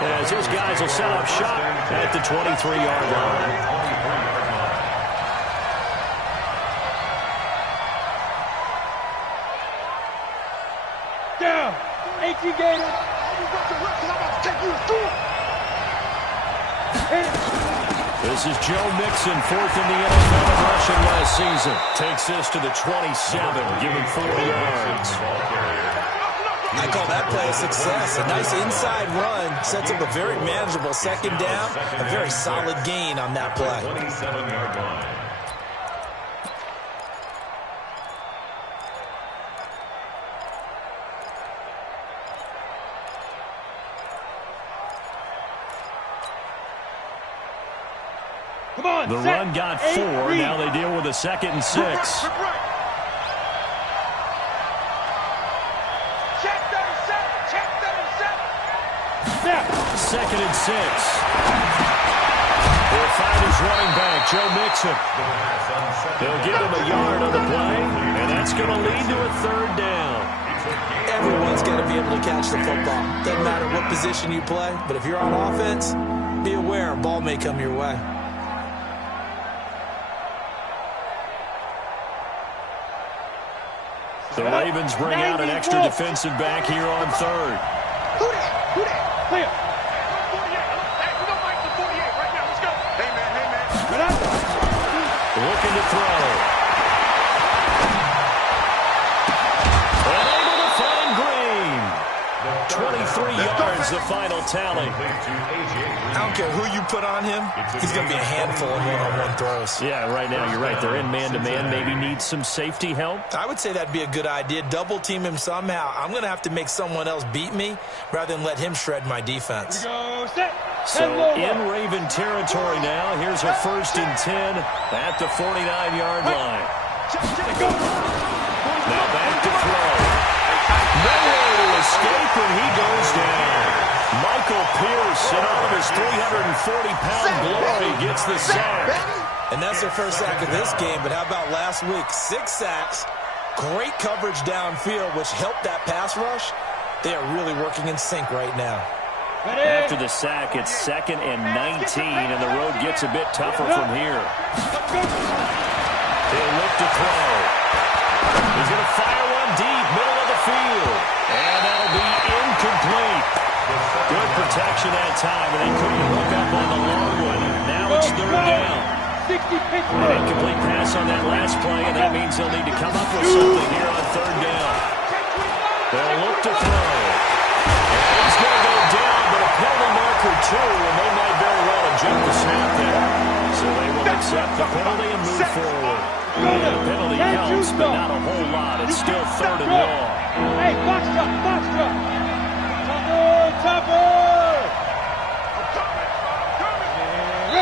As his guys will set up shop at the 23-yard line. Down. 18 Gators. This is Joe Mixon, fourth in the NFL in rushing last season. Takes this to the 27, giving 4 yards. I call that play a success. A nice inside run sets up a very manageable second down. A very solid gain on that play. 27-yard line. The run got 4. Now they deal with a 2nd and 6. Second and 6. They'll find his running back, Joe Mixon. They'll give him a yard on the play, and that's going to lead to a 3rd down. Everyone's got to be able to catch the football. Doesn't matter what position you play, but if you're on offense, be aware a ball may come your way. The Ravens bring out an extra defensive back here on 3rd. Looking to throw. Unable to find Green. 23 yards, the final tally. I don't care who you put on him. He's going to be a handful of one-on-one throws. Yeah, right now you're right. They're in man-to-man. Maybe needs some safety help. I would say that'd be a good idea. Double team him somehow. I'm going to have to make someone else beat me rather than let him shred my defense. So in Raven territory now. Here's a 1st and 10 at the 49-yard line. Now back to throw. Nowhere to escape, and he goes down. Michael Pierce, in all of his 340-pound glory, gets the sack. And that's their first sack of this game, but how about last week? 6 sacks, great coverage downfield, which helped that pass rush. They are really working in sync right now. After the sack, it's 2nd and 19, and the road gets a bit tougher from here. He'll look to throw. He's going to fire one deep, middle of the field. And that'll be incomplete. Good protection that time, and they couldn't hook up on the long one. Now it's 3rd down. An incomplete pass on that last play, and that means they'll need to come up with something here on 3rd down. They'll look to throw. And he's going to go down, but a penalty marker too, and they might very well have jumped the snap there. So they will accept the penalty and move forward. The penalty counts, but not a whole lot. It's still 3rd and long. Hey, box truck. Topper.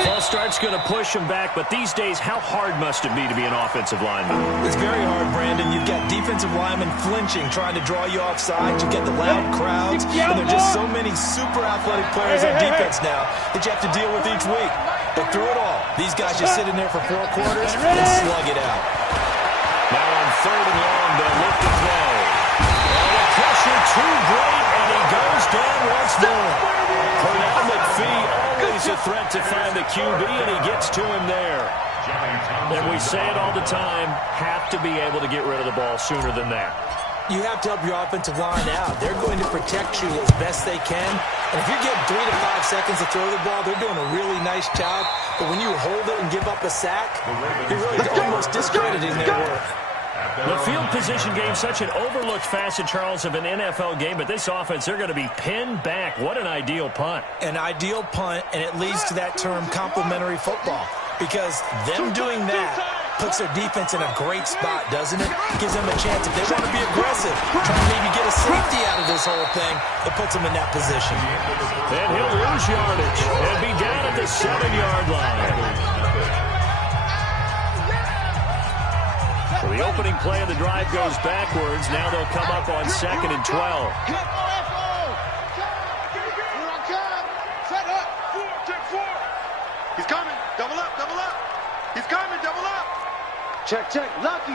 False start's going to push him back, but these days, how hard must it be to be an offensive lineman? It's very hard, Brandon. You've got defensive linemen flinching, trying to draw you offside. You get the loud crowds, and there are just so many super athletic players on defense now that you have to deal with each week. But through it all, these guys just sit in there for 4 quarters and slug it out. Now on 3rd and long, they'll look to throw. And the pressure too great, and he goes down once more. Pernell McPhee, always a threat to find the QB, and he gets to him there. And we say it all the time, have to be able to get rid of the ball sooner than that. You have to help your offensive line out. They're going to protect you as best they can. And if you're getting 3 to 5 seconds to throw the ball, they're doing a really nice job. But when you hold it and give up a sack, you're really almost discrediting their work. The field position game, such an overlooked facet, Charles, of an NFL game. But this offense, they're going to be pinned back. What an ideal punt. An ideal punt, and it leads to that term complementary football. Because them doing that puts their defense in a great spot, doesn't it? Gives them a chance. If they want to be aggressive, try to maybe get a safety out of this whole thing, it puts them in that position. And he'll lose yardage and be down at the 7-yard line. So the opening play of the drive goes backwards. Now they'll come up on 2nd and 12. He's coming. Double up, double up. He's coming, double up. Check. Lucky.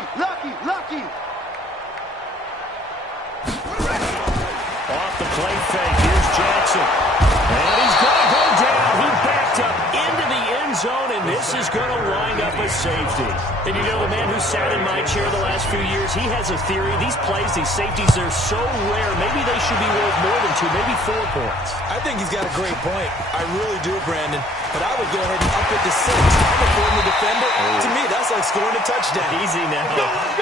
Off the play fake. Here's Jackson. And safety. And you know, the man who sat in my chair the last few years, he has a theory. These plays, these safeties, they're so rare. Maybe they should be worth more than 2, maybe 4 points. I think he's got a great point. I really do, Brandon. But I would go ahead and up it to 6. I'm a former defender. To me, that's like scoring a touchdown. Easy now.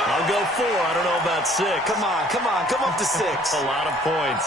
I'll go 4. I don't know about 6. Come on. Come up to 6. A lot of points.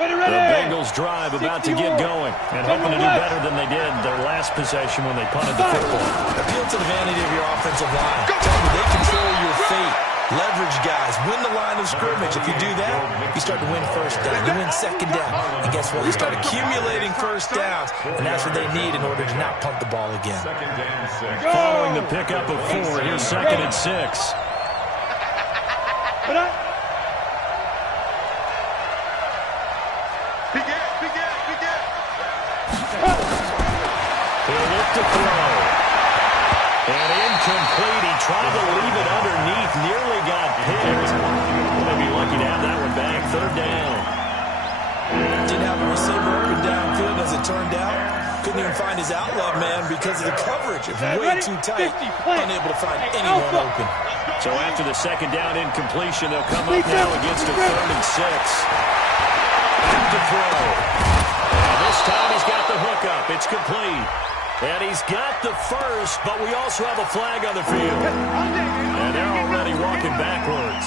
The Bengals drive about to get going and hoping to do better than they did their last possession when they punted the football. Appeal to the vanity of your offensive line. Tell me they control your fate. Leverage guys. Win the line of scrimmage. If you do that, you start to win first down. You win second down. And guess what? You start accumulating first downs. And that's what they need in order to not punt the ball again. Following the pickup of 4, here's 2nd and 6. He'll look to throw. And incomplete. He tried to leave it underneath. Nearly got picked. Maybe lucky to have that one back. 3rd down. Didn't have a receiver up and downfield as it turned out. Couldn't even find his outlet man because of the coverage. It was way too tight. Unable to find anyone open. So after the 2nd down incompletion, they'll come up now against a 3rd and 6. Back to throw. And this time he's got the hookup. It's complete. And he's got the first, but we also have a flag on the field. And they're already walking backwards.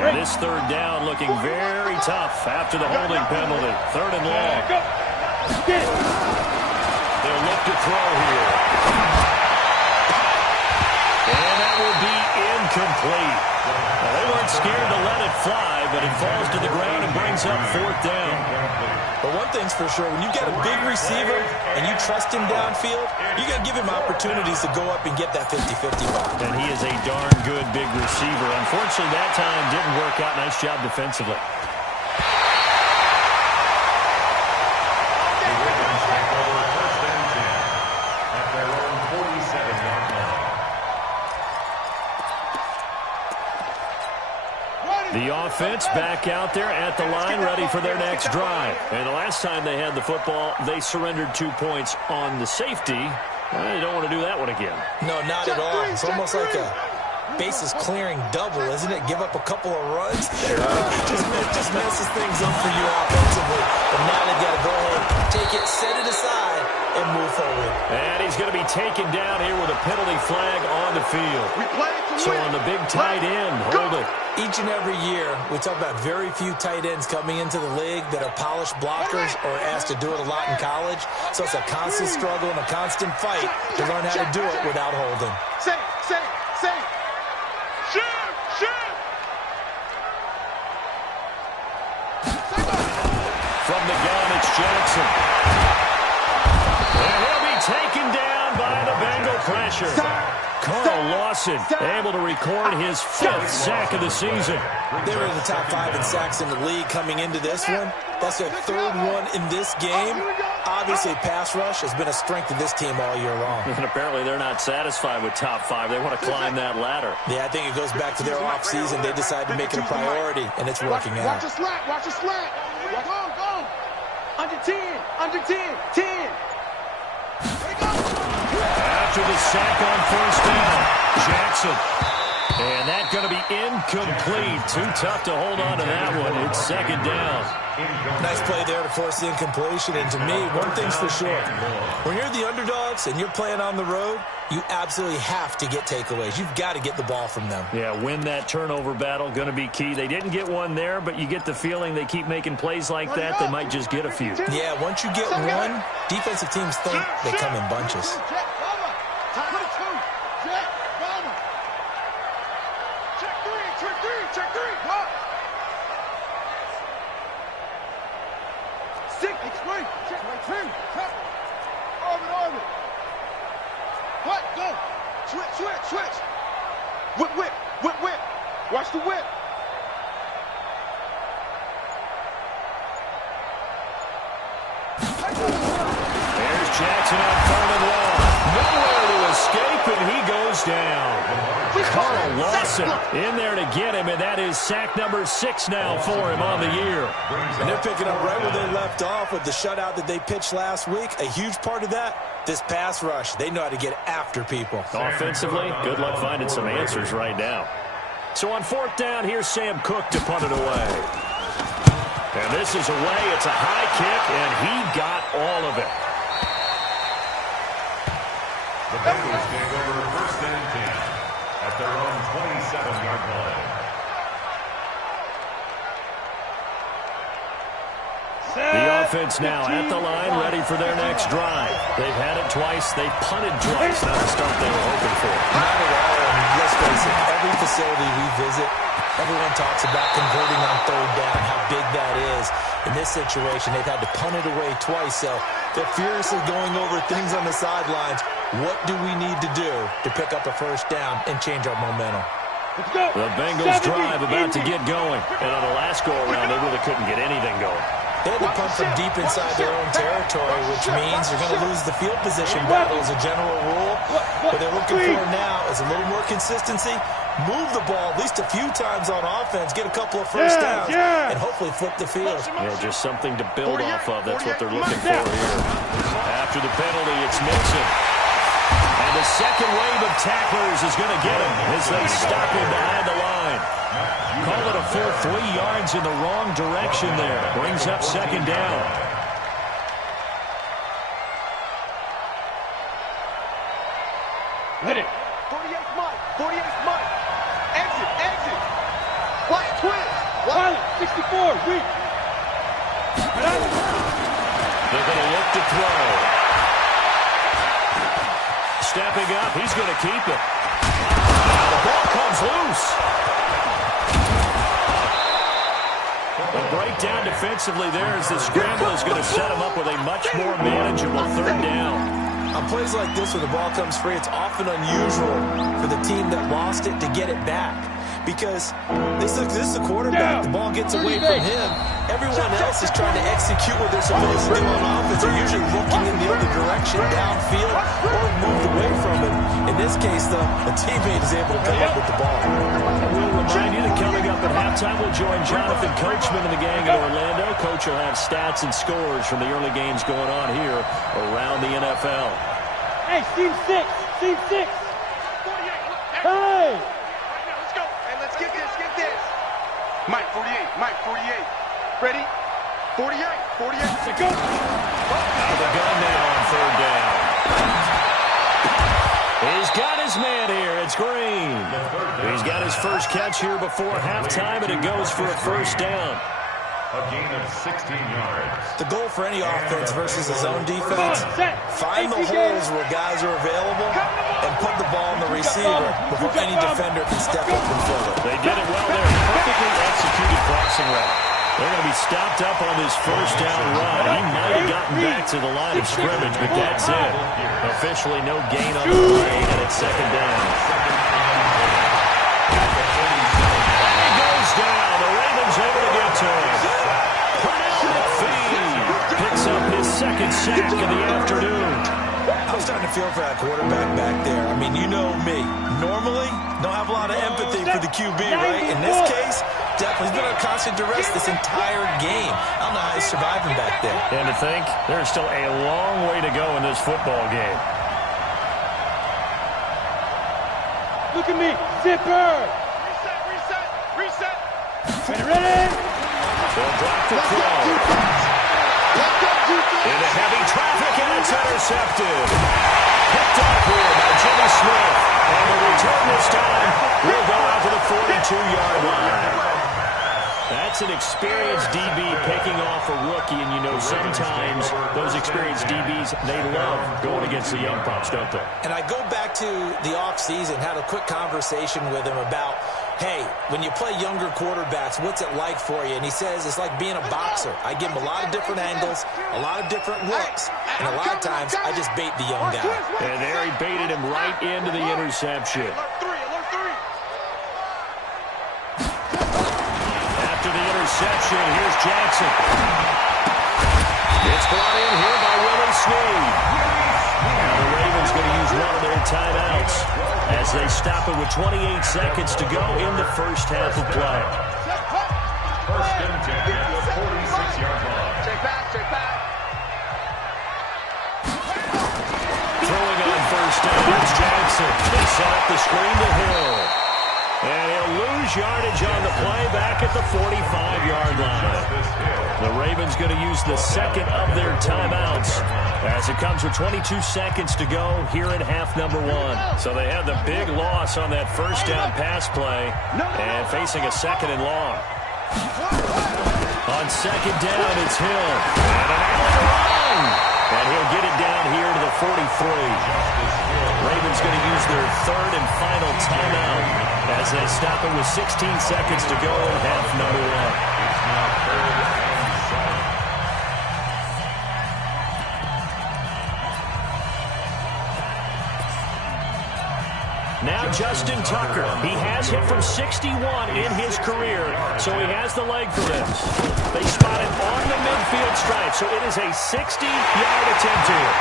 And this 3rd down looking very tough after the holding penalty. 3rd and long. They'll look to throw here. And that will be incomplete. Well, they weren't scared to let it fly, but it falls to the ground and brings up 4th down. But one thing's for sure, when you've got a big receiver and you trust him downfield, you got to give him opportunities to go up and get that 50-50 ball. And he is a darn good big receiver. Unfortunately, that time didn't work out. Nice job defensively. The offense back out there at the line, ready for their next drive. And the last time they had the football, they surrendered 2 points on the safety. Well, you don't want to do that one again. No, not at all. It's almost like a bases clearing double, isn't it? Give up a couple of runs there. Just messes things up for you offensively. But now they've got to go ahead, take it, set it aside, and move forward. And he's going to be taken down here with a penalty flag on the field. So on the big tight end, hold it. Each and every year, we talk about very few tight ends coming into the league that are polished blockers or asked to do it a lot in college. So it's a constant struggle and a constant fight to learn how to do it without holding. Safe. Shoot! From the gun, it's Jackson. And he'll be taken down by the Bengal pressure. Carl Lawson able to record his 5th sack of the season. They were in the top 5 in sacks in the league coming into this one. That's their 3rd one in this game. Obviously, pass rush has been a strength of this team all year long. And apparently they're not satisfied with top 5. They want to climb that ladder. Yeah, I think it goes back to their offseason. They decided to make it a priority, and it's working out. Watch your slack. Go. Under 10. 10. After the sack on 1st down, Jackson. And that's going to be incomplete. Too tough to hold on to that one. It's 2nd down. Nice play there to force the incompletion. And to me, one thing's for sure. When you're the underdogs and you're playing on the road, you absolutely have to get takeaways. You've got to get the ball from them. Yeah, win that turnover battle, going to be key. They didn't get one there, but you get the feeling they keep making plays like that, they might just get a few. Yeah, once you get one, defensive teams think they come in bunches. Check 3. What? Go. Switch. Whip. Watch the whip. There's Jackson on 3rd and long. Nowhere to escape, and he goes down. Carl Lawson in there to get him, and that is sack number 6 now for him on the year. And they're picking up right where they left off with the shutout that they pitched last week. A huge part of that, this pass rush. They know how to get after people. Offensively, good luck finding some answers right now. So on 4th down, here's Sam Cook to punt it away. And this is away. It's a high kick, and he got all of it. The Bengals take over 1st and 10 at their own 27-yard line. The offense now at the line, ready for their next drive. They've had it twice. They've punted twice. Not the start they were hoping for. Not at all. I mean, let's face it, every facility we visit, everyone talks about converting on 3rd down, how big that is. In this situation, they've had to punt it away twice, so they're furiously going over things on the sidelines. What do we need to do to pick up a 1st down and change our momentum? The Bengals drive about to get going. And on the last go-around, they really couldn't get anything going. They had to punt from deep inside their own territory, which means you're going to lose the field position battle as a general rule. What they're looking for now is a little more consistency, move the ball at least a few times on offense, get a couple of 1st downs, and hopefully flip the field. Yeah, just something to build off of. That's what they're looking for here. After the penalty, it's Mixon. And the second wave of tacklers is going to get him as they stop him behind the line. Call it a full 3 yards in the wrong direction there. Brings up 2nd down. Hit it. 48 Mike. 48 Mike. Exit. Exit. White twist. Wiley, 64, weak. They're going to look to throw. Stepping up, he's going to keep it. Now the ball comes loose. A breakdown defensively there as the scramble is going to set him up with a much more manageable 3rd down. On plays like this where the ball comes free, it's often unusual for the team that lost it to get it back. Because this is the quarterback. The ball gets away from him. Everyone else is trying to execute what they're supposed to do on offense. They're usually looking in the other direction, downfield, or moved away from it. In this case, though, a teammate is able to come up with the ball. We'll remind you that coming up at halftime, we'll join Jonathan Coachman and the gang in Orlando. Coach will have stats and scores from the early games going on here around the NFL. Hey, team 6. Team 6. Hey. Get this. Mike, 48. Mike, 48. Ready? 48. 48. Let's go. Out of the gun now on 3rd down. He's got his man here. It's Green. He's got his first catch here before halftime, and it goes for a 1st down. A gain of 16 yards. The goal for any offense versus his own defense, find the holes where guys are available and put the ball in the receiver before any defender can step up and fill it. They did it well there. Perfectly executed crossing route. They're going to be stopped up on this 1st down run. He might have gotten back to the line of scrimmage, but that's it. Officially no gain on the play, and it's 2nd down. And he goes down. The Ravens able to get to him. Picks up his 2nd sack of the afternoon. I'm starting to feel for that quarterback back there. I mean, you know me. Normally, don't have a lot of empathy for the QB, right? In this case, definitely he's been under constant duress this entire game. I don't know how he's surviving back there. And to think, there's still a long way to go in this football game. Look at me. Zipper. Reset. Ready? They'll drop the throw. Into heavy traffic, and it's intercepted. Picked up here by Jimmy Smith. And the return this time will go out to the 42-yard line. That's an experienced DB picking off a rookie, and you know sometimes those experienced DBs, they love going against the young pups, don't they? And I go back to the offseason, had a quick conversation with him about, hey, when you play younger quarterbacks, what's it like for you? And he says it's like being a boxer. I give him a lot of different angles, a lot of different looks, and a lot of times I just bait the young guy. And there he baited him right into the interception. After the interception, here's Jackson. It's brought in here by Willie Snead. Now the Ravens going to use one of their timeouts. as they stop it with 28 seconds to go in the first half of play. First and 10 at the 46-yard line. Check back. Throwing on first down, it's Jackson. They set up the screen to Hill. And he'll lose yardage on the play back at the 45-yard line. The Ravens going to use the second of their timeouts as it comes with 22 seconds to go here in half number one. So they had the big loss on that first down pass play and facing a second and long. On second down, it's Hill. And an alley run. And he'll get it down here to the 43. Ravens going to use their third and final timeout as they stop it with 16 seconds to go in half number one. It's now third and 7. Now Justin Tucker. He has hit from 61 in his career, so he has the leg for this. They spot it on the midfield stripe, so it is a 60-yard attempt here.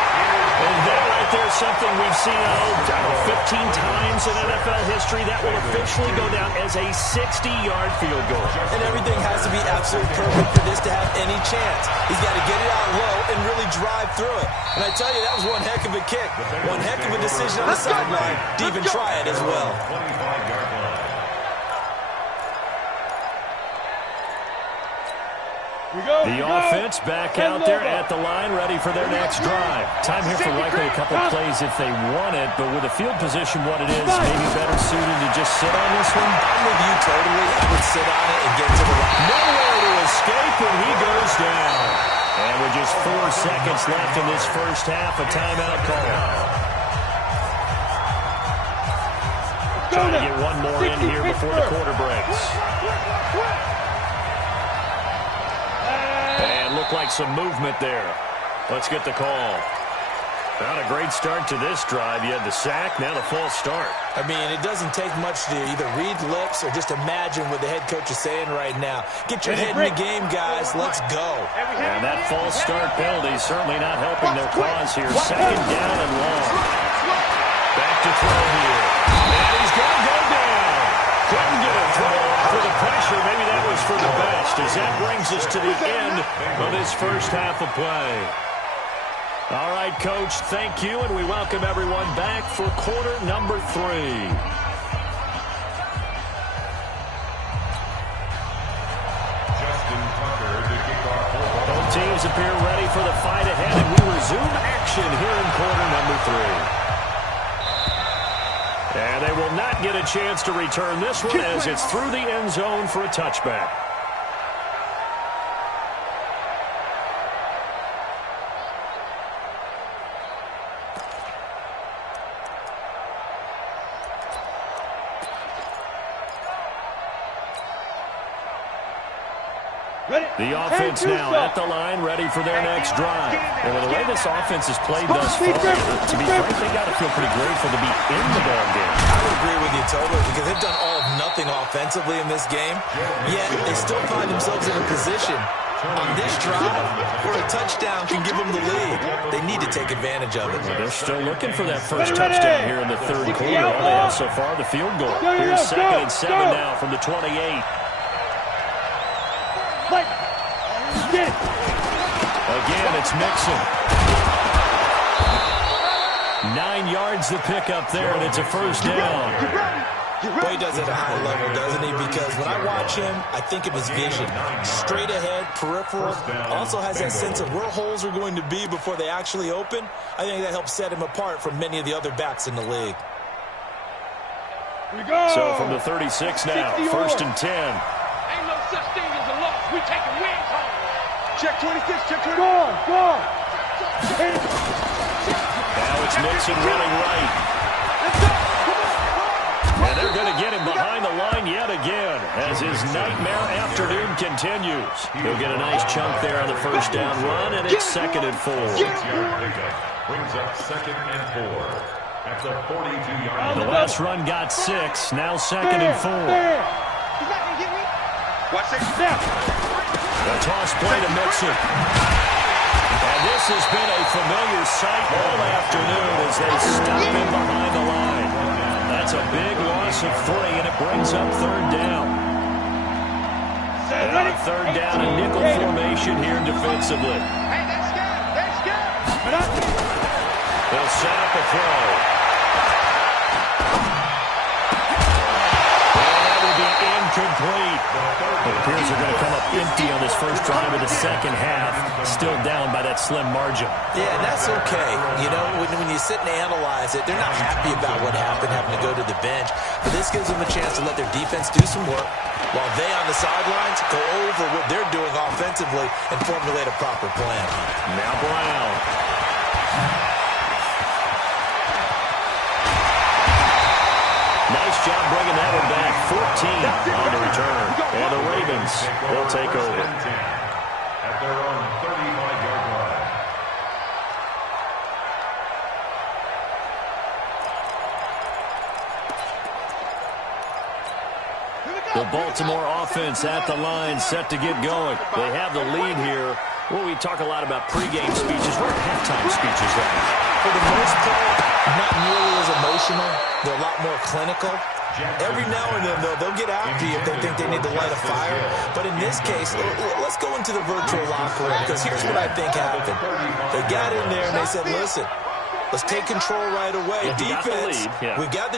And that right there is something we've seen 15 times in NFL history. That will officially go down as a 60-yard field goal. And everything has to be absolutely perfect for this to have any chance. He's got to get it out low and really drive through it. And I tell you, that was one heck of a kick. One heck of a decision on the sideline to even try it as well. 25-yard line. The offense back out there at the line, ready for their next drive. Time here for likely a couple of plays if they want it, but with the field position what it is, maybe better suited to just sit on this one. I'm with you totally. I would sit on it and get to the line. Nowhere to escape, and he goes down. And with just 4 seconds left in this first half, a timeout call. Trying to get one more in here before the quarter breaks. And looked like some movement there. Let's get the call. Not a great start to this drive. You had the sack, now the false start. I mean, it doesn't take much to either read lips or just imagine what the head coach is saying right now. Get your head in the game, guys. Let's go. And that false start penalty certainly not helping their cause here. Second down and long. Back to throw here. And he's going to go down. Couldn't get a throw for the pressure. Maybe that was for the best, as that brings us to the end of this first half of play. All right, Coach, thank you, and we welcome everyone back for quarter number 3. Justin Tucker to kick off. Both teams appear ready for the fight ahead, and we resume action here in quarter number 3. And they will not get a chance to return this one as it's through the end zone for a touchback. The offense now at the line, ready for their next drive. And with the way this offense has played thus far, to be frank, they got to feel pretty grateful to be in the ball game. I would agree with you totally because they've done all of nothing offensively in this game, yet they still find themselves in a position on this drive where a touchdown can give them the lead. They need to take advantage of it. They're still looking for that first touchdown here in the third quarter. All they have so far, the field goal. Here's 2nd and 7 now from the 28. Again, it's Mixon. 9 yards the pickup there, and it's a first down. Boy, he does it at a high level, doesn't he? Because when I watch him, I think of his vision. Straight ahead, peripheral. Also has that sense of where holes are going to be before they actually open. I think that helps set him apart from many of the other backs in the league. So from the 36 now, 1st and 10. Ain't no such thing as a loss. We taking wins home. Check 26, check 26. Go on. Now it's Mixon running right. And they're going to get him behind the line yet again as his nightmare afternoon continues. He'll get a nice chunk there on the first down run, and it's 2nd and 4. 6-yard pickup brings up 2nd and 4 at the 42-yard line. The last run got 6, now 2nd and 4. Watch it. A toss play to Mixon. And this has been a familiar sight all afternoon as they stop him behind the line. That That's a big loss of 3, and it brings up 3rd down. And on 3rd down, a nickel formation here defensively. Hey, they're scared. They're scared. They'll set up a throw. And that will be incomplete. It appears they're going to come up empty on this first drive of the second half, still down by that slim margin. Yeah, and that's okay. You know, when you sit and analyze it, they're not happy about what happened, having to go to the bench. But this gives them a chance to let their defense do some work while they on the sidelines go over what they're doing offensively and formulate a proper plan. Now Brown. Nice job bringing that one back. 14 on the return. And the Ravens will take over. At their own 35-yard line. The Baltimore offense at the line, set to get going. They have the lead here. Well, we talk a lot about pregame speeches. What are halftime speeches like? For the most part, not nearly as emotional. They're a lot more clinical. Every now and then, though, they'll get after you if they think they need to light a fire. But in this case, let's go into the virtual locker room, because here's what I think happened. They got in there and they said, listen, let's take control right away. Defense, we got the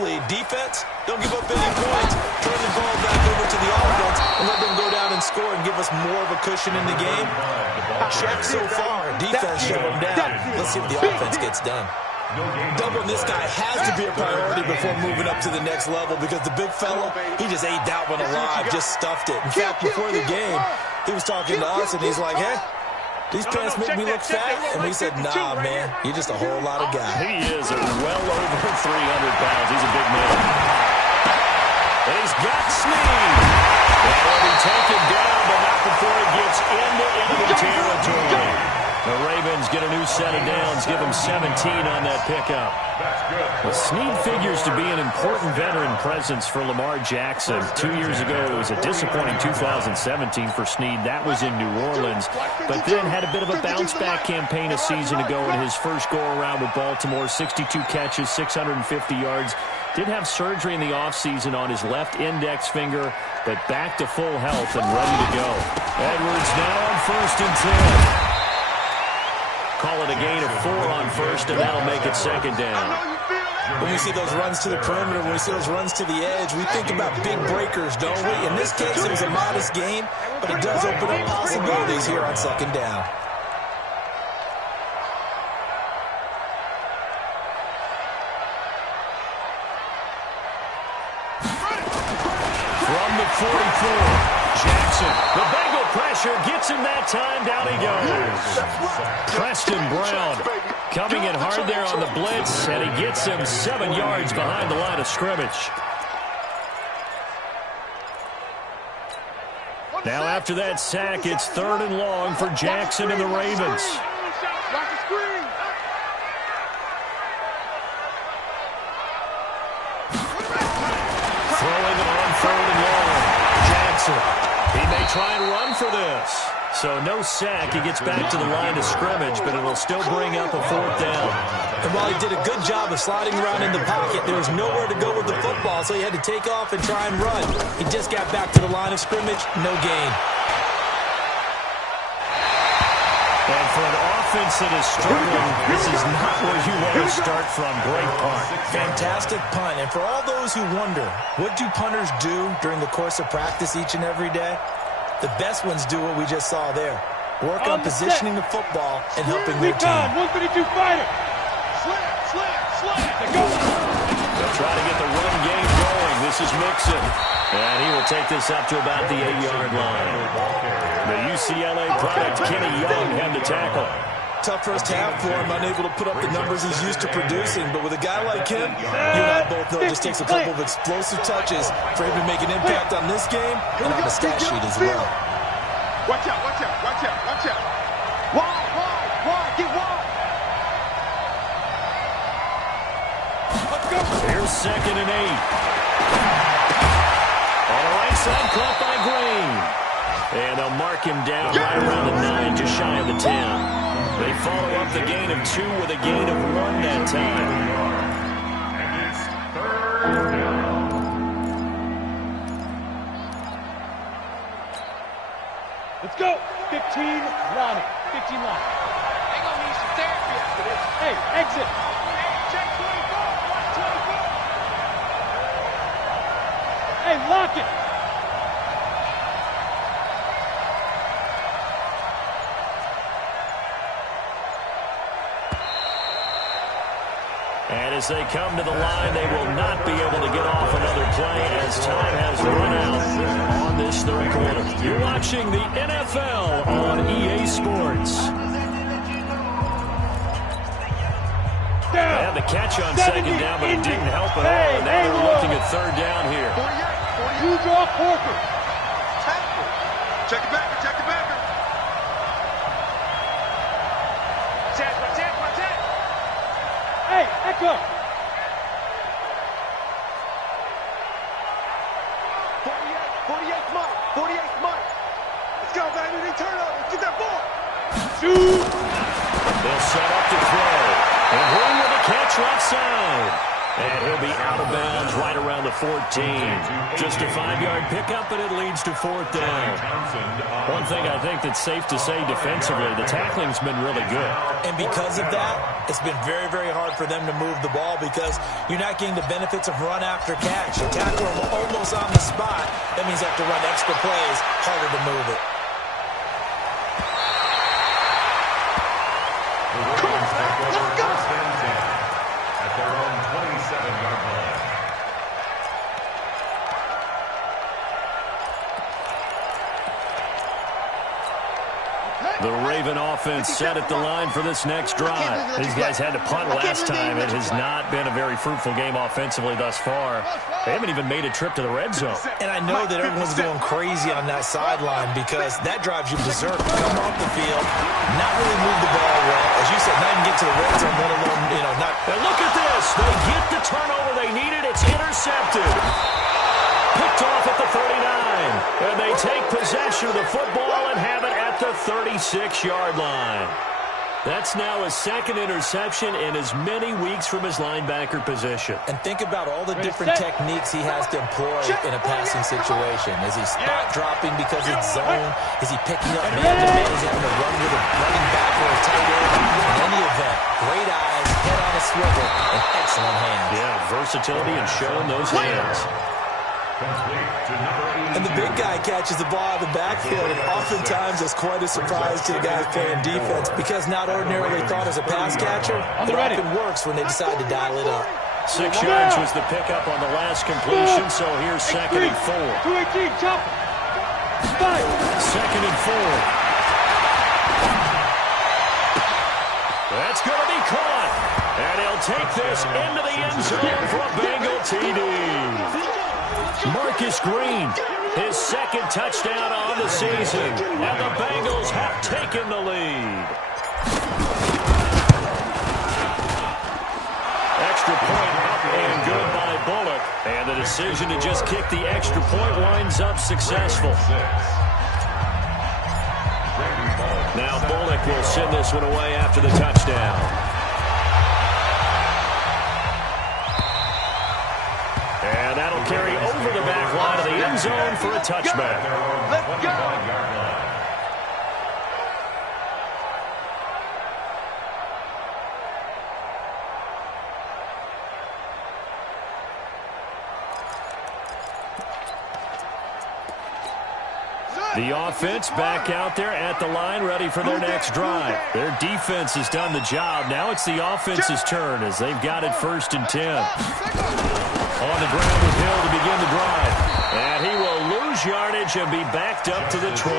lead. Defense, don't give up any points. Turn the ball back over to the offense and let them go down and score and give us more of a cushion in the game. Check so far. Defense shut them down. Let's see what the offense gets done. Doubling this guy has to be a priority before moving up to the next level, because the big fella, he just ate that one alive, just stuffed it. In fact, before the game, he was talking to us, and he's like, hey, these pants make me look fat. And we said, nah, man, you're just a whole lot of guy. He is well over 300 pounds. He's a big man. And he's got Snead. That'll be taken down, but not before he gets into enemy territory. The Ravens get a new set of downs, give them 17 on that pickup. Well, Snead figures to be an important veteran presence for Lamar Jackson. 2 years ago, it was a disappointing 2017 for Snead. That was in New Orleans, but then had a bit of a bounce-back campaign a season ago in his first go-around with Baltimore. 62 catches, 650 yards. Did have surgery in the offseason on his left index finger, but back to full health and ready to go. Edwards now on 1st and 10. Call it a gain of 4 on 1st, and that'll make it 2nd down. When we see those runs to the perimeter, when we see those runs to the edge, we think about big breakers, don't we? In this case, it was a modest gain, but it does open up possibilities here on 2nd down. From the 44, Jackson, the Bengal pressure gets him that time. Down he goes. Preston Brown coming in hard there on the blitz, and he gets him 7 yards behind the line of scrimmage. Now after that sack, it's 3rd and long for Jackson and the Ravens. Throwing it on 3rd and long. Jackson. He may try and run for this. So no sack. He gets back to the line of scrimmage, but it'll still bring up a 4th down. And while he did a good job of sliding around in the pocket, there was nowhere to go with the football, so he had to take off and try and run. He just got back to the line of scrimmage. No gain. And for an offense that is struggling, this is not where you want to start from. Great punt. Fantastic punt. And for all those who wonder, what do punters do during the course of practice each and every day? The best ones do what we just saw there. Work on positioning the football and helping their team. 152 fighter. Slam. They'll try to get the run game going. This is Mixon. And he will take this up to about the 8-yard line. The UCLA product, Kenny Young, had the tackle. Tough first half for him, unable to put up the numbers he's used to producing. But with a guy like him, you and I both know it just takes a couple of explosive touches for him to make an impact on this game and on the stat sheet as well. Watch out. Wide, get wide. Let's go. Here's 2nd and 8. On the right side, caught by Green. And they'll mark him down right around the 9, just shy of the 10. They follow up the gain of 2 with a gain of 1 that time. And it's line it. 15 line. They're going to need some therapy after this. Hey, exit. Check 24. Watch 24. Hey, lock it. And as they come to the line, they will not be able to get off another play as time has run out on this third quarter. You're watching the NFL on EA Sports. They had the catch on second down, but it didn't help at all. And now they're looking at third down here. 48. You draw Porker. Tackle. Check it back. Check it back. Watch that. Hey, Echo. 48 Mike. 48 Mike. Let's go, baby. They turn over. Get that ball. Shoot. They'll set up to throw. And Green with a catch left side. And he'll be out of bounds right around the 14. Just a 5-yard pickup, but it leads to fourth down. One thing I think that's safe to say defensively, the tackling's been really good. And because of that, it's been very, very hard for them to move the ball because you're not getting the benefits of run after catch. You tackle them almost on the spot. That means you have to run extra plays, harder to move it. Let's go. At their own 27-yard line. The Raven offense set at the line for this next drive. These guys had to punt last time. It has not been a very fruitful game offensively thus far. They haven't even made a trip to the red zone. And I know that everyone's going crazy on that sideline because that drives you berserk. Come off the field, not really move the ball well. As you said, not even get to the red zone, let alone, not. And look at this. They get the turnover they needed. It's intercepted. Picked off at the 39. And they take possession of the football and have it at the 36-yard line. That's now his second interception in as many weeks from his linebacker position. And think about all the different techniques he has to employ in a passing situation. Is he spot dropping because it's zone? Is he picking up man-to-man? Is he having to run with a running back or a tight end? In any event, great eyes, head on a swivel, and excellent hands. Yeah, versatility and showing those hands. And the big guy catches the ball out of the backfield, and oftentimes it's quite a surprise to the guys playing defense because not ordinarily thought as a pass catcher, it often works when they decide to dial it up. 6 yards was the pickup on the last completion, so here's second and 4. 218, chop. 5. Second and 4. That's going to be caught. And he'll take this into the end zone for a Bengal TD. Marcus Green, his second touchdown on the season. And the Bengals have taken the lead. Extra point up and good by Bullock. And the decision to just kick the extra point winds up successful. Now Bullock will send this one away after the touchdown. And that'll carry over the back line of the end zone for a touchback. Let's go. The offense back out there at the line, ready for their next drive. Their defense has done the job. Now it's the offense's turn as they've got it 1st and 10. On the ground with Hill to begin the drive. And he will lose yardage and be backed up to the 24.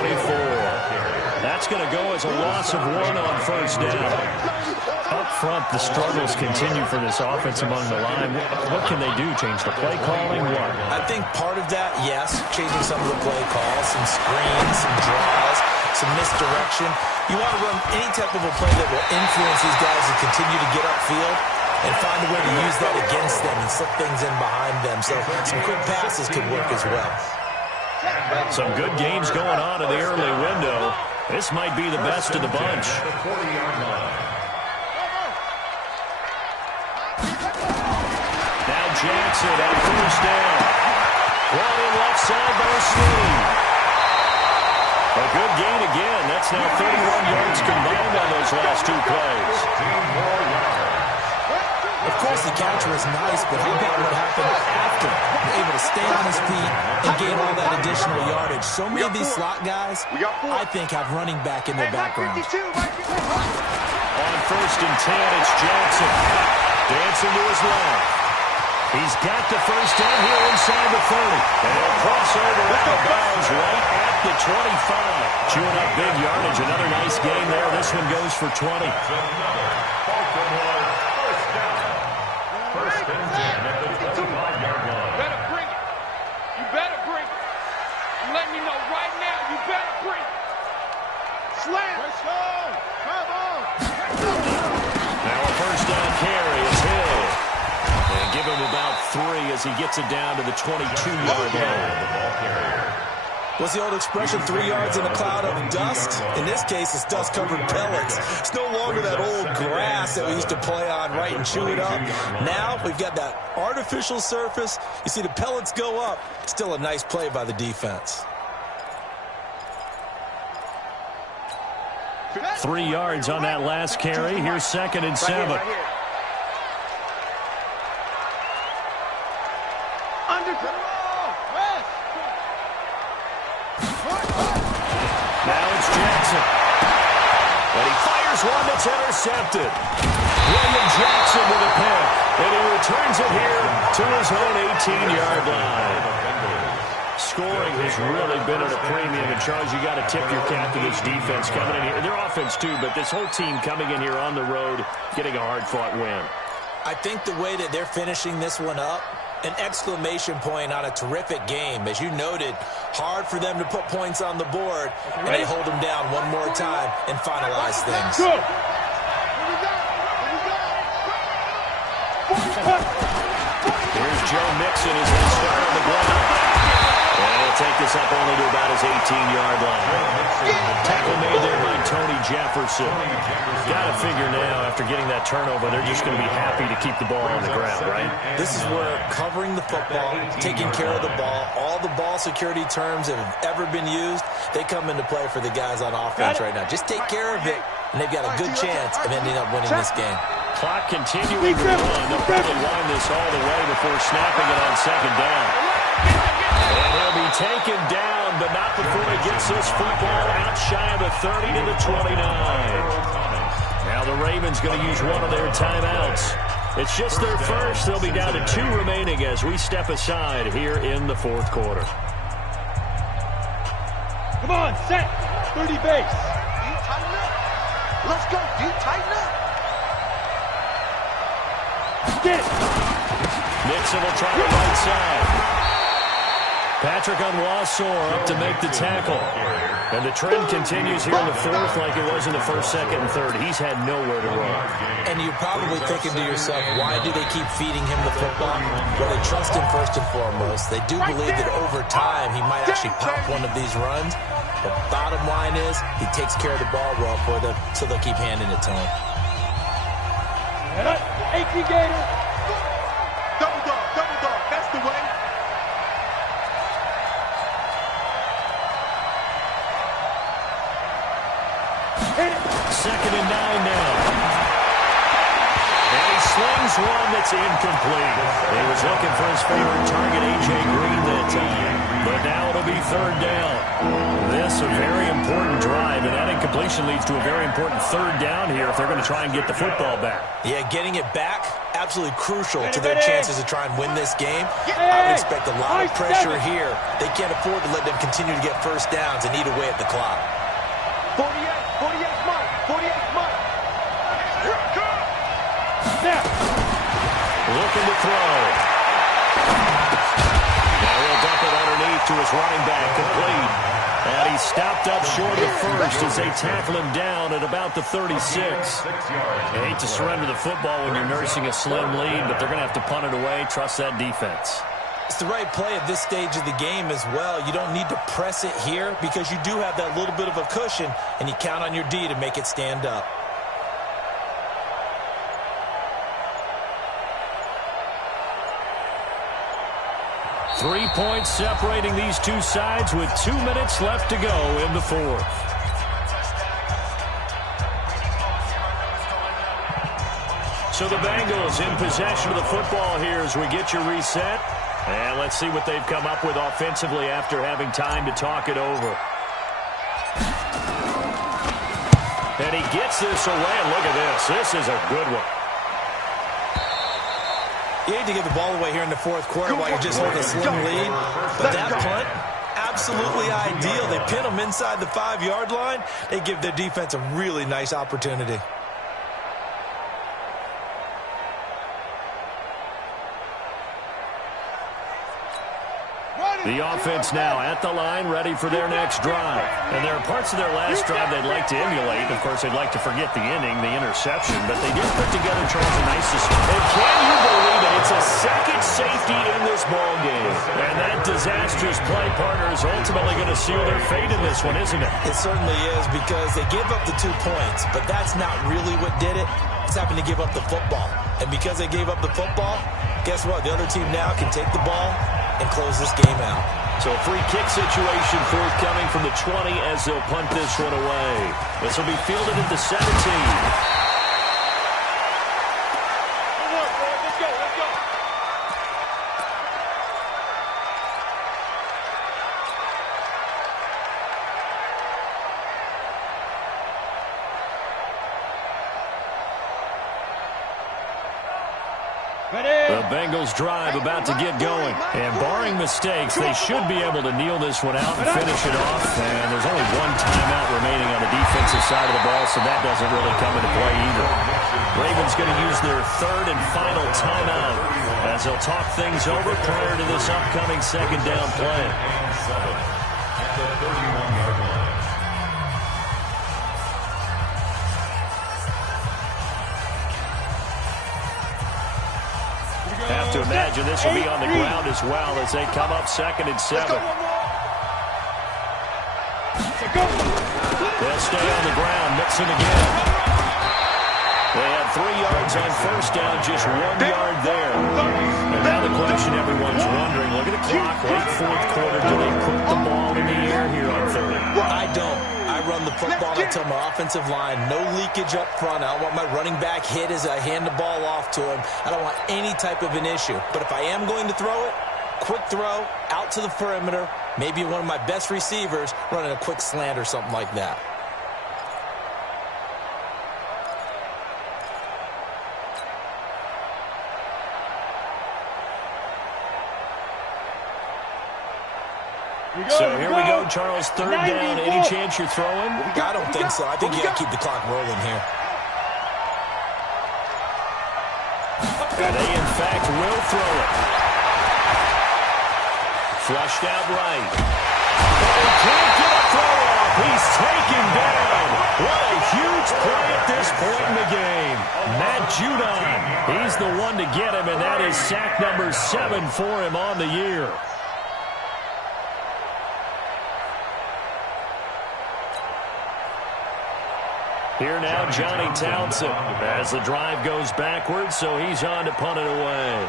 That's going to go as a loss of 1 on 1st down. Up front, the struggles continue for this offense among the line. What can they do? Change the play calling? What? I think part of that, yes, changing some of the play calls, some screens, some draws, some misdirection. You want to run any type of a play that will influence these guys to continue to get upfield and find a way to use that against them and slip things in behind them. So some quick passes could work as well. Some good games going on in the early window. This might be the best of the bunch. Now Jackson at 1st down. Brought in left side by Snead. A good gain again. That's now 31 yards combined on those last two plays. Of course, the catcher is nice, but how about what happened after? Able to stay on his feet and gain all that additional yardage. So many of these slot guys, I think, have running back in their background. On 1st and 10, it's Jackson. Dancing to his left. He's got the first down here inside the 30. And he'll cross over out of bounds right at the 25. Chewing up big yardage. Another nice gain there. This one goes for 20. First and 10 at the 25-yard line. Better bring it. You better bring it. You let me know right now. You better bring it. Slam. Let's go. Come on. Now a first down carry is Hill. And give him about 3 as he gets it down to the 22-yard line. What's the old expression, 3 yards in a cloud of dust? In this case, it's dust-covered pellets. It's no longer that old grass that we used to play on, right, and chew it up. Now we've got that artificial surface. You see the pellets go up. Still a nice play by the defense. 3 yards on that last carry. Here's 2nd and 7. Right here. Under control. Rest. Now it's Jackson. And he fires one that's intercepted. William Jackson with a pick. And he returns it here to his own 18-yard line. Scoring has really been at a premium. And, Charles, you got to tip your cap to this defense coming in here. Their offense, too, but this whole team coming in here on the road, getting a hard-fought win. I think the way that they're finishing this one up, an exclamation point on a terrific game. As you noted, hard for them to put points on the board, and they hold them down one more time and finalize things. Go. Here's Joe Mixon as they start on the ground. And he'll take this up only to about his 18-yard line. Tackle made there by Tony Jefferson. Got to figure now, after getting that turnover, they're just going to be happy to keep the ball on the ground, right? This is where covering the football, taking care of the ball, all the ball security terms that have ever been used, they come into play for the guys on offense right now. Just take care of it, and they've got a good chance of ending up winning this game. Clock continuing to run. They'll probably wind this all the way before snapping it on 2nd down. And he'll be taken down, but not before he gets this football out shy of the 30 to the 29. Now the Ravens going to use one of their timeouts. It's just their first. They'll be down to 2 remaining as we step aside here in the 4th quarter. Come on, set. 30 base. You tighten up. Let's go. You tighten up. Get it. Nixon will try the right side. Patrick Onwuasor up to make the tackle. And the trend continues here in the 4th like it was in the 1st, 2nd, and 3rd. He's had nowhere to run. And you're probably thinking to yourself, why do they keep feeding him the football? Well, they trust him first and foremost. They do believe that over time he might actually pop one of these runs. The bottom line is he takes care of the ball well for them, so they'll keep handing it to him. 18 Gator. Double dog. That's the way. Hit it. 2nd and 9 now. And he slings one that's incomplete. He was looking for his favorite target, A.J. Green, that time. But now it'll be 3rd down. This a very important drive, and that incompletion leads to a very important 3rd down here if they're going to try and get the football back. Yeah, getting it back, absolutely crucial to their chances to try and win this game. I would expect a lot of pressure here. They can't afford to let them continue to get first downs and eat away at the clock. 48 Mike. 48 Mike. Here it comes. Snap. Looking to throw. Now he'll dump it underneath to his running back, complete. And he's stopped up short of first as they tackle him down at about the 36. You hate to surrender the football when you're nursing a slim lead, but they're going to have to punt it away. Trust that defense. It's the right play at this stage of the game as well. You don't need to press it here because you do have that little bit of a cushion, and you count on your D to make it stand up. 3 points separating these two sides with 2 minutes left to go in the fourth. So the Bengals in possession of the football here as we get you reset. And let's see what they've come up with offensively after having time to talk it over. And he gets this away, and look at this. This is a good one. You hate to give the ball away here in the fourth quarter while you're just holding a slim lead. But that punt, absolutely ideal. They pin them inside the 5-yard line. They give their defense a really nice opportunity. The offense now at the line, ready for their next drive. And there are parts of their last drive they'd like to emulate. Of course, they'd like to forget the inning, the interception. But they did put together, Charles, a nice system. And can you believe it? It's a second safety in this ball game. And that disastrous play partner is ultimately going to seal their fate in this one, isn't it? It certainly is, because they give up the 2 points. But that's not really what did it. It's happened to give up the football. And because they gave up the football, guess what? The other team now can take the ball and close this game out. So a free kick situation forthcoming from the 20 as they'll punt this one away. This will be fielded at the 17. Let's go. The Bengals drive about to get going. And barring mistakes, they should be able to kneel this one out and finish it off. And there's only one timeout remaining on the defensive side of the ball, so that doesn't really come into play either. Ravens going to use their third and final timeout as they'll talk things over prior to this upcoming second down play. At the 31-yard line. Have to imagine this will be on the ground as well as they come up 2nd and 7. They'll stay on the ground, mixing again. They had 3 yards on first down, just 1 yard there. And now the question everyone's wondering, look at the clock, late fourth quarter, do they put the ball in the air here on third? I don't. I run the football. I tell my offensive line, no leakage up front. I don't want my running back hit as I hand the ball off to him. I don't want any type of an issue. But if I am going to throw it, quick throw, out to the perimeter, maybe one of my best receivers running a quick slant or something like that. So here we go, Charles, third down. Any chance you're throwing? I don't think so. I think you got to keep the clock rolling here. And they, in fact, will throw it. Flushed out right. But they can't get a throw off. He's taken down. What a huge play at this point in the game. Matt Judon, he's the one to get him, and that is sack number 7 for him on the year. Here now, Johnny Townsend, as the drive goes backwards, so he's on to punt it away.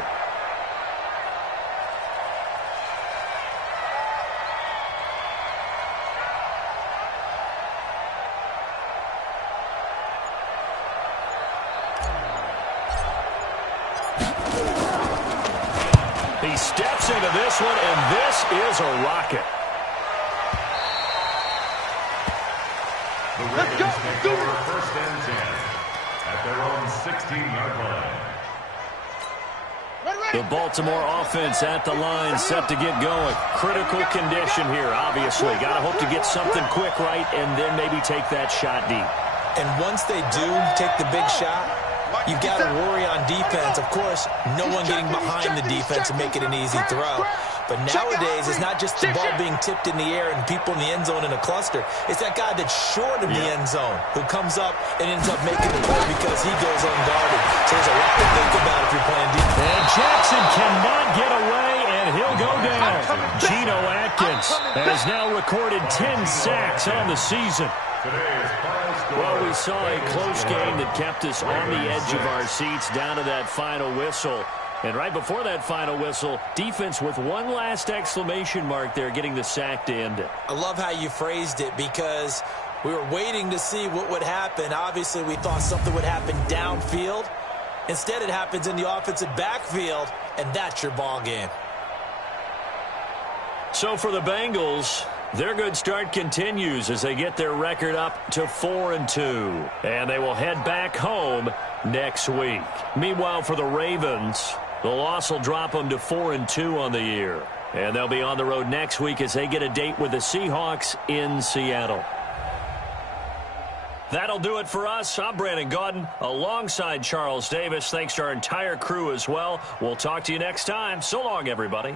He steps into this one, and this is a rocket. Let's go. Take over 1st and 10 at their own 16-yard line. The Baltimore offense at the line, set to get going. Critical condition here, obviously. Got to hope to get something quick right and then maybe take that shot deep. And once they do take the big shot, you've got to worry on defense. Of course, no one getting behind the defense and make it an easy throw. But nowadays, it's not just the ball being tipped in the air and people in the end zone in a cluster. It's that guy that's short of the end zone who comes up and ends up making the play because he goes unguarded. So there's a lot to think about if you're playing defense. And Jackson cannot get away, and he'll go down. Geno Atkins has now recorded 10 sacks on the season. Well, we saw a close game that kept us on the edge of our seats down to that final whistle. And right before that final whistle, defense with one last exclamation mark there, getting the sack to end it. I love how you phrased it, because we were waiting to see what would happen. Obviously, we thought something would happen downfield. Instead, it happens in the offensive backfield, and that's your ball game. So for the Bengals, their good start continues as they get their record up to 4-2. And they will head back home next week. Meanwhile, for the Ravens, the loss will drop them to 4-2 on the year. And they'll be on the road next week as they get a date with the Seahawks in Seattle. That'll do it for us. I'm Brandon Gaudin alongside Charles Davis. Thanks to our entire crew as well. We'll talk to you next time. So long, everybody.